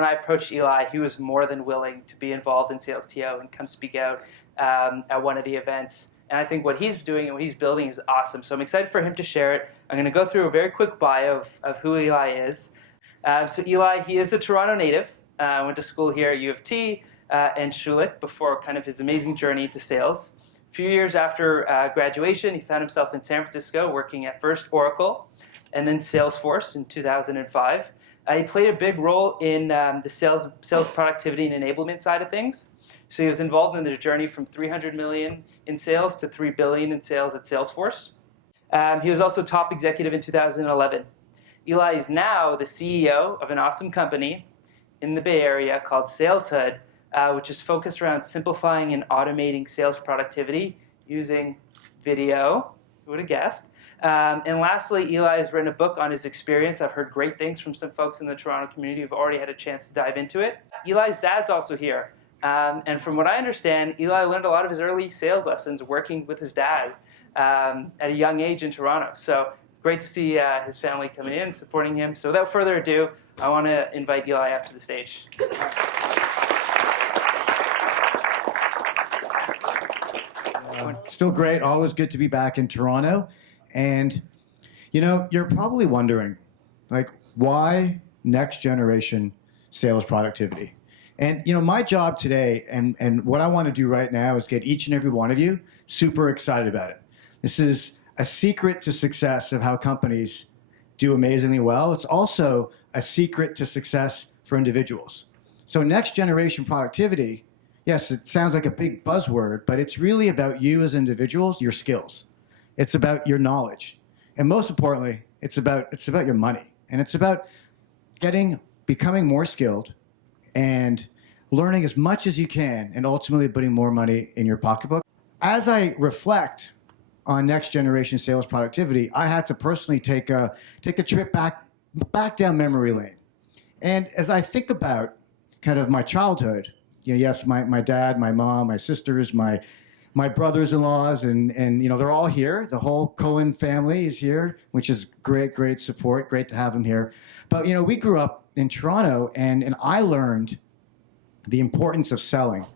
When I approached Eli, he was more than willing to be involved in SalesTO and come speak out at one of the events. And I think what he's doing and what he's building is awesome. So I'm excited for him to share it. I'm going to go through a very quick bio of who Eli is. So Eli, he is a Toronto native. Went to school here at U of T and Schulich before kind of his amazing journey to sales. A few years after graduation, he found himself in San Francisco working at first Oracle and then Salesforce in 2005. He played a big role in the sales productivity and enablement side of things. So he was involved in the journey from 300 million in sales to 3 billion in sales at Salesforce. He was also top executive in 2011. Eli is now the CEO of an awesome company in the Bay Area called SalesHood, which is focused around simplifying and automating sales productivity using video. Who would have guessed? And lastly, Eli has written a book on his experience. I've heard great things from some folks in the Toronto community who've already had a chance to dive into it. Eli's dad's also here. And from what I understand, Eli learned a lot of his early sales lessons working with his dad at a young age in Toronto. So great to see his family coming in, supporting him. So without further ado, I want to invite Eli up to the stage. Still great. Always good to be back in Toronto. And, you know, you're probably wondering, like, why next generation sales productivity? And, you know, my job today and what I want to do right now is get each and every one of you super excited about it. This is a secret to success of how companies do amazingly well. It's also a secret to success for individuals. So next generation productivity, yes, it sounds like a big buzzword, but it's really about you as individuals, your skills. It's about your knowledge. And most importantly, it's about your money. And it's about becoming more skilled and learning as much as you can and ultimately putting more money in your pocketbook. As I reflect on next generation sales productivity, I had to personally take a trip back down memory lane. And as I think about kind of my childhood, you know, yes, my dad, my mom, my sisters, my brothers-in-laws, and you know, they're all here. The whole Cohen family is here, which is great support. Great to have them here. But you know, we grew up in Toronto, and I learned the importance of selling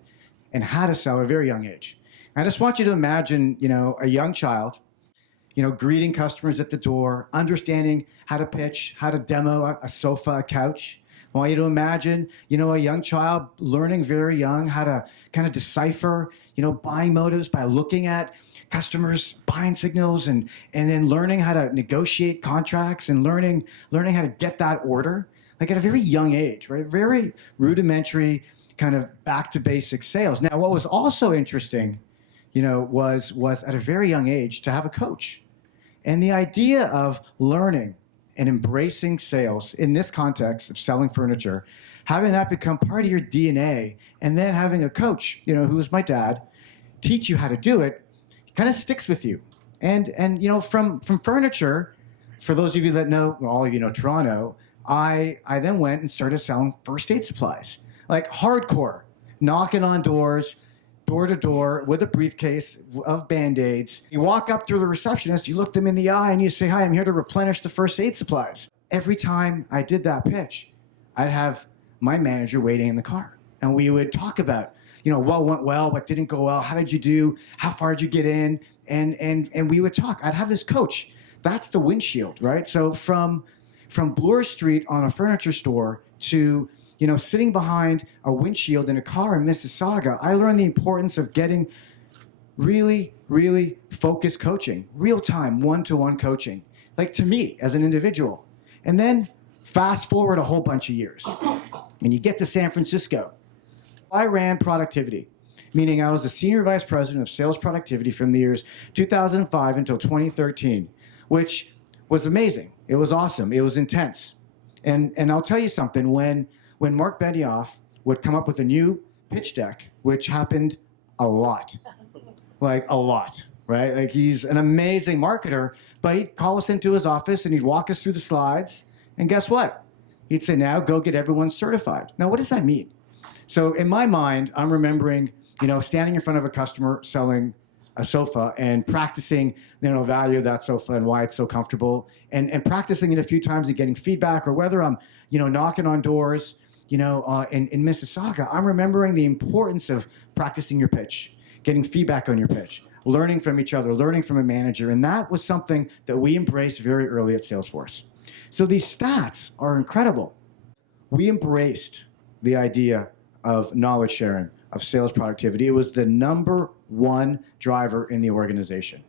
and how to sell at a very young age. I just want you to imagine, you know, a young child, you know, greeting customers at the door, understanding how to pitch, how to demo a sofa, a couch. I want you to imagine, you know, a young child learning very young how to kind of decipher, you know, buying motives by looking at customers' buying signals and then learning how to negotiate contracts and learning how to get that order, like at a very young age, right? Very rudimentary kind of back to basic sales. Now, what was also interesting, you know, was at a very young age to have a coach. And the idea of learning and embracing sales in this context of selling furniture, having that become part of your DNA, and then having a coach, you know, who was my dad, teach you how to do it, kind of sticks with you. And you know, from furniture, for those of you that know, well, all of you know Toronto, I then went and started selling first aid supplies, like hardcore, knocking on doors, door to door with a briefcase of Band-Aids. You walk up to the receptionist, you look them in the eye and you say, "Hi, I'm here to replenish the first aid supplies." Every time I did that pitch, I'd have my manager waiting in the car and we would talk about, you know, what went well, what didn't go well, how did you do, how far did you get in, and we would talk. I'd have this coach. That's the windshield, right? So from Bloor Street on a furniture store to, you know, sitting behind a windshield in a car in Mississauga, I learned the importance of getting really focused coaching, real-time, one-to-one coaching, like to me as an individual. And then fast forward a whole bunch of years, and you get to San Francisco. I ran productivity, meaning I was the senior vice president of sales productivity from the years 2005 until 2013, which was amazing. It was awesome. It was intense. And I'll tell you something, when Mark Benioff would come up with a new pitch deck, which happened a lot, like a lot, right? Like he's an amazing marketer, but he'd call us into his office and he'd walk us through the slides. And guess what? He'd say, "Now go get everyone certified." Now, what does that mean? So in my mind, I'm remembering, you know, standing in front of a customer selling a sofa and practicing, you know, value of that sofa and why it's so comfortable, and practicing it a few times and getting feedback, or whether I'm, you know, knocking on doors in Mississauga, I'm remembering the importance of practicing your pitch, getting feedback on your pitch, learning from each other, learning from a manager. And that was something that we embraced very early at Salesforce. So these stats are incredible. We embraced the idea of knowledge sharing, of sales productivity. It was the #1 driver in the organization.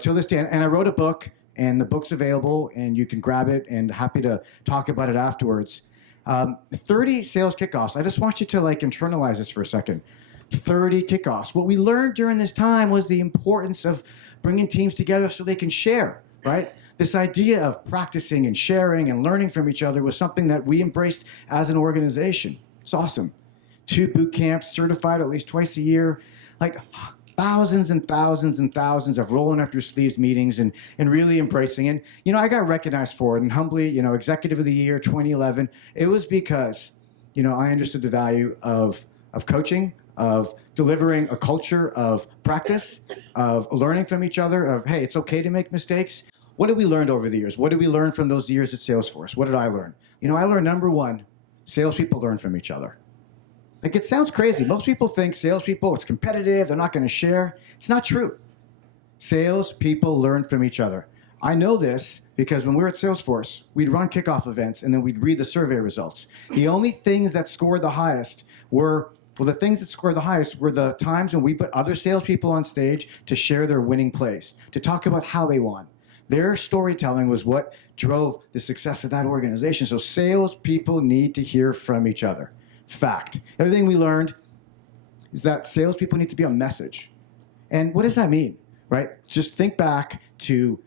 Till this day, and I wrote a book, and the book's available, and you can grab it, and happy to talk about it afterwards. 30 sales kickoffs. I just want you to internalize this for a second. 30 kickoffs. What we learned during this time was the importance of bringing teams together so they can share, right? This idea of practicing and sharing and learning from each other was something that we embraced as an organization. It's awesome. 2 boot camps, certified at least twice a year, thousands and thousands and thousands of rolling up your sleeves meetings and really embracing. And, I got recognized for it, and humbly, Executive of the Year 2011, it was because, I understood the value of coaching, of delivering a culture of practice, of learning from each other, of, hey, it's okay to make mistakes. What did we learn over the years? What did we learn from those years at Salesforce? What did I learn? I learned #1, salespeople learn from each other. It sounds crazy. Most people think salespeople, it's competitive, they're not going to share. It's not true. Salespeople learn from each other. I know this because when we were at Salesforce, we'd run kickoff events and then we'd read the survey results. The only things that scored the highest were the times when we put other salespeople on stage to share their winning plays, to talk about how they won. Their storytelling was what drove the success of that organization. So salespeople need to hear from each other. Fact. Everything we learned is that salespeople need to be a message. And what does that mean, right? Just think back to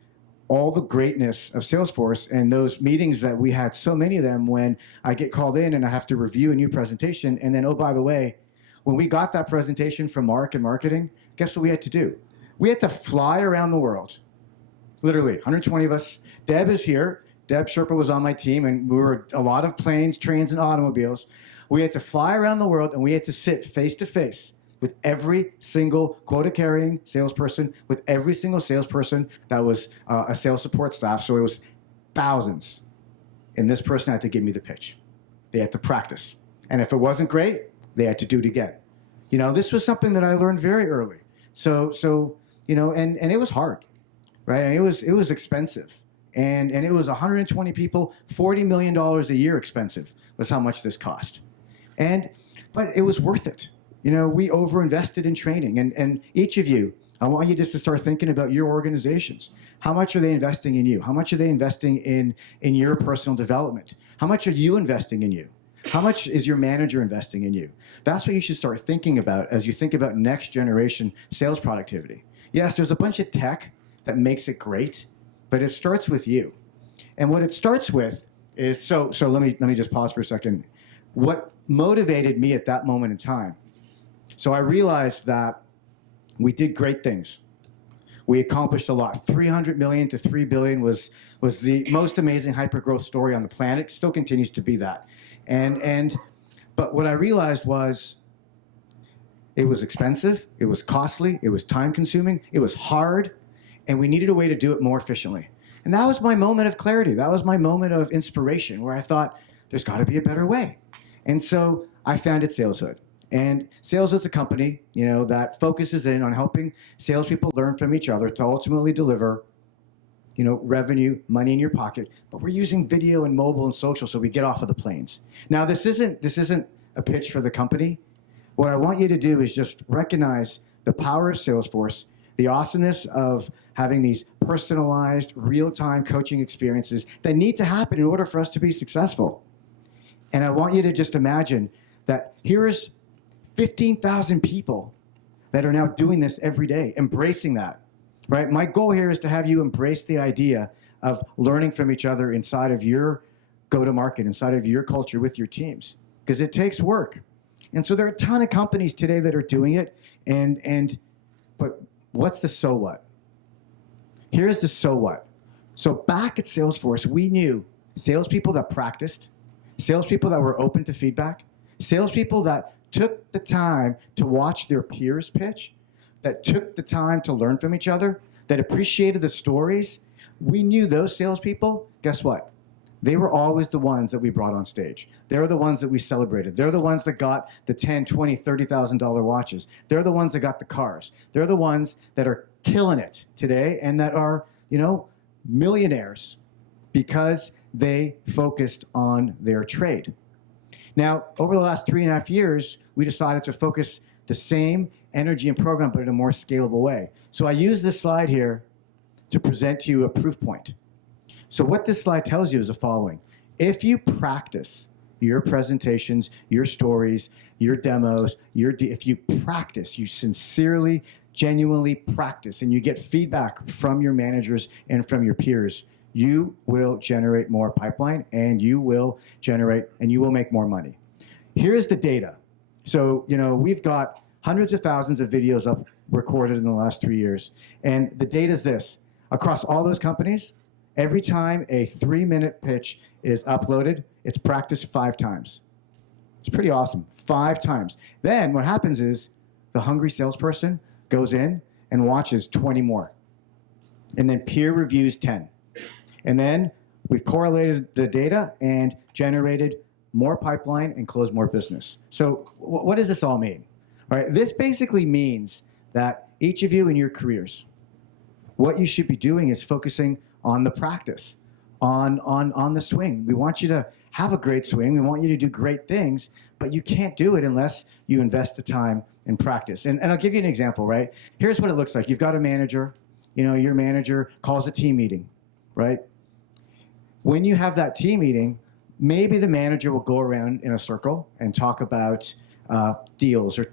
all the greatness of Salesforce and those meetings that we had, so many of them, when I get called in and I have to review a new presentation. And then, oh, by the way, when we got that presentation from Mark in marketing, guess what we had to do? We had to fly around the world. Literally, 120 of us. Deb is here. Deb Sherpa was on my team, and we were a lot of planes, trains, and automobiles. We had to fly around the world, and we had to sit face-to-face with every single quota-carrying salesperson, with every single salesperson that was a sales support staff. So it was thousands. And this person had to give me the pitch. They had to practice. And if it wasn't great, they had to do it again. This was something that I learned very early. So and it was hard, right? And it was expensive. And it was 120 people, $40 million a year expensive was how much this cost. But it was worth it. We overinvested in training. And each of you, I want you just to start thinking about your organizations. How much are they investing in you? How much are they investing in your personal development? How much are you investing in you? How much is your manager investing in you? That's what you should start thinking about as you think about next generation sales productivity. Yes, there's a bunch of tech that makes it great, but it starts with you. And what it starts with is, so let me just pause for a second. What motivated me at that moment in time? So I realized that we did great things. We accomplished a lot. 300 million to 3 billion was the most amazing hypergrowth story on the planet. It still continues to be that. But what I realized was it was expensive, it was costly, it was time consuming, it was hard, and we needed a way to do it more efficiently. And that was my moment of clarity. That was my moment of inspiration where I thought, there's got to be a better way. And so I founded SalesHood. And SalesHood's a company, that focuses in on helping salespeople learn from each other to ultimately deliver, revenue, money in your pocket. But we're using video and mobile and social so we get off of the planes. Now, this isn't a pitch for the company. What I want you to do is just recognize the power of Salesforce, the awesomeness of having these personalized, real-time coaching experiences that need to happen in order for us to be successful. And I want you to just imagine that here is 15,000 people that are now doing this every day, embracing that, right? My goal here is to have you embrace the idea of learning from each other inside of your go-to-market, inside of your culture with your teams, because it takes work. And so there are a ton of companies today that are doing it, but what's the so what? Here's the so what. So back at Salesforce, we knew salespeople that practiced, salespeople that were open to feedback, salespeople that took the time to watch their peers pitch, that took the time to learn from each other, that appreciated the stories. We knew those salespeople, guess what? they were always the ones that we brought on stage. They're the ones that we celebrated. They're the ones that got the $10, $20, $30,000 watches. They're the ones that got the cars. They're the ones that are killing it today and that are, millionaires because they focused on their trade. Now, over the last 3.5 years, we decided to focus the same energy and program, but in a more scalable way. So I use this slide here to present to you a proof point. So what this slide tells you is the following. If you practice your presentations, your stories, your demos, if you practice, you sincerely, genuinely practice, and you get feedback from your managers and from your peers, you will generate more pipeline and you will make more money. Here's the data. So, we've got hundreds of thousands of videos up recorded in the last 3 years. And the data is this. Across all those companies, every time a 3-minute pitch is uploaded, it's practiced 5 times. It's pretty awesome. 5 times. Then what happens is the hungry salesperson goes in and watches 20 more. And then peer reviews 10. And then we've correlated the data and generated more pipeline and closed more business. So what does this all mean? All right, this basically means that each of you in your careers, what you should be doing is focusing on the practice, on the swing. We want you to have a great swing. We want you to do great things, but you can't do it unless you invest the time in practice. And I'll give you an example, right? Here's what it looks like. You've got a manager. Your manager calls a team meeting, right? When you have that team meeting, maybe the manager will go around in a circle and talk about deals or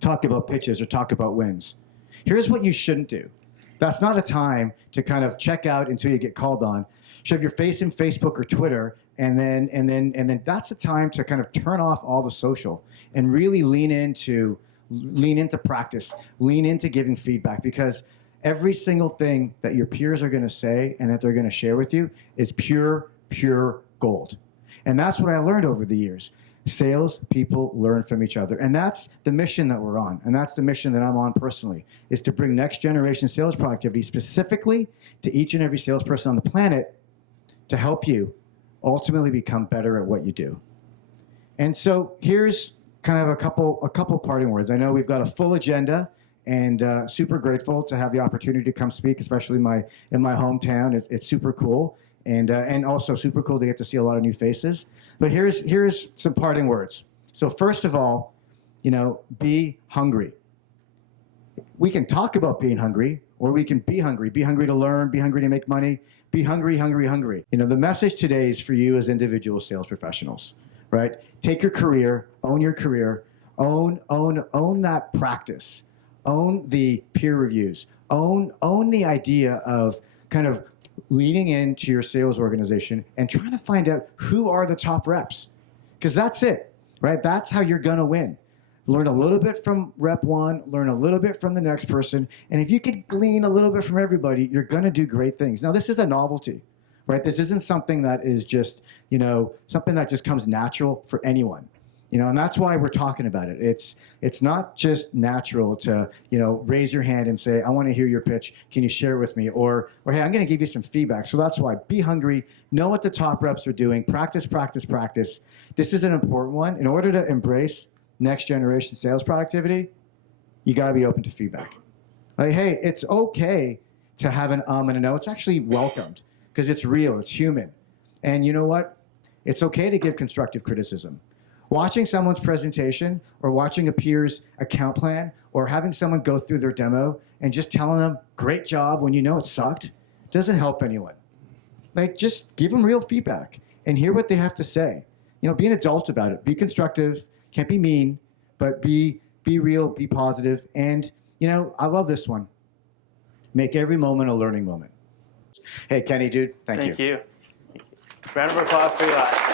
talk about pitches or talk about wins. Here's what you shouldn't do. That's not a time to kind of check out until you get called on. Shove your face in Facebook or Twitter, and then that's the time to kind of turn off all the social and really lean into practice, lean into giving feedback, because every single thing that your peers are going to say and that they're going to share with you is pure gold. And that's what I learned over the years. Sales people learn from each other. And that's the mission that we're on. And that's the mission that I'm on personally, is to bring next generation sales productivity specifically to each and every salesperson on the planet to help you ultimately become better at what you do. And so here's kind of a couple parting words. I know we've got a full agenda, and super grateful to have the opportunity to come speak, especially in my hometown. It's super cool. And also super cool to get to see a lot of new faces. But here's some parting words. So first of all, be hungry. We can talk about being hungry, or we can be hungry. Be hungry to learn, be hungry to make money, be hungry. The message today is for you as individual sales professionals, right? Take your career, own that practice, own the peer reviews, own the idea of kind of leaning into your sales organization and trying to find out who are the top reps. Because that's it, right? That's how you're going to win. Learn a little bit from rep 1, learn a little bit from the next person. And if you could glean a little bit from everybody, you're going to do great things. Now, this is a novelty, right? This isn't something that is just, something that just comes natural for anyone. And that's why we're talking about it. It's not just natural to, raise your hand and say, I want to hear your pitch. Can you share it with me? Or hey, I'm going to give you some feedback. So that's why be hungry, know what the top reps are doing, practice. This is an important one. In order to embrace next generation sales productivity, you got to be open to feedback. Like, hey, it's okay to have an and a no. It's actually welcomed because it's real, it's human. And you know what? It's okay to give constructive criticism. Watching someone's presentation or watching a peer's account plan or having someone go through their demo and just telling them, great job, when it sucked, doesn't help anyone. Like, just give them real feedback and hear what they have to say. Be an adult about it. Be constructive. Can't be mean, but be real, be positive. And, I love this one. Make every moment a learning moment. Hey, Kenny, dude, thank you. Thank you. Round of applause for Eli.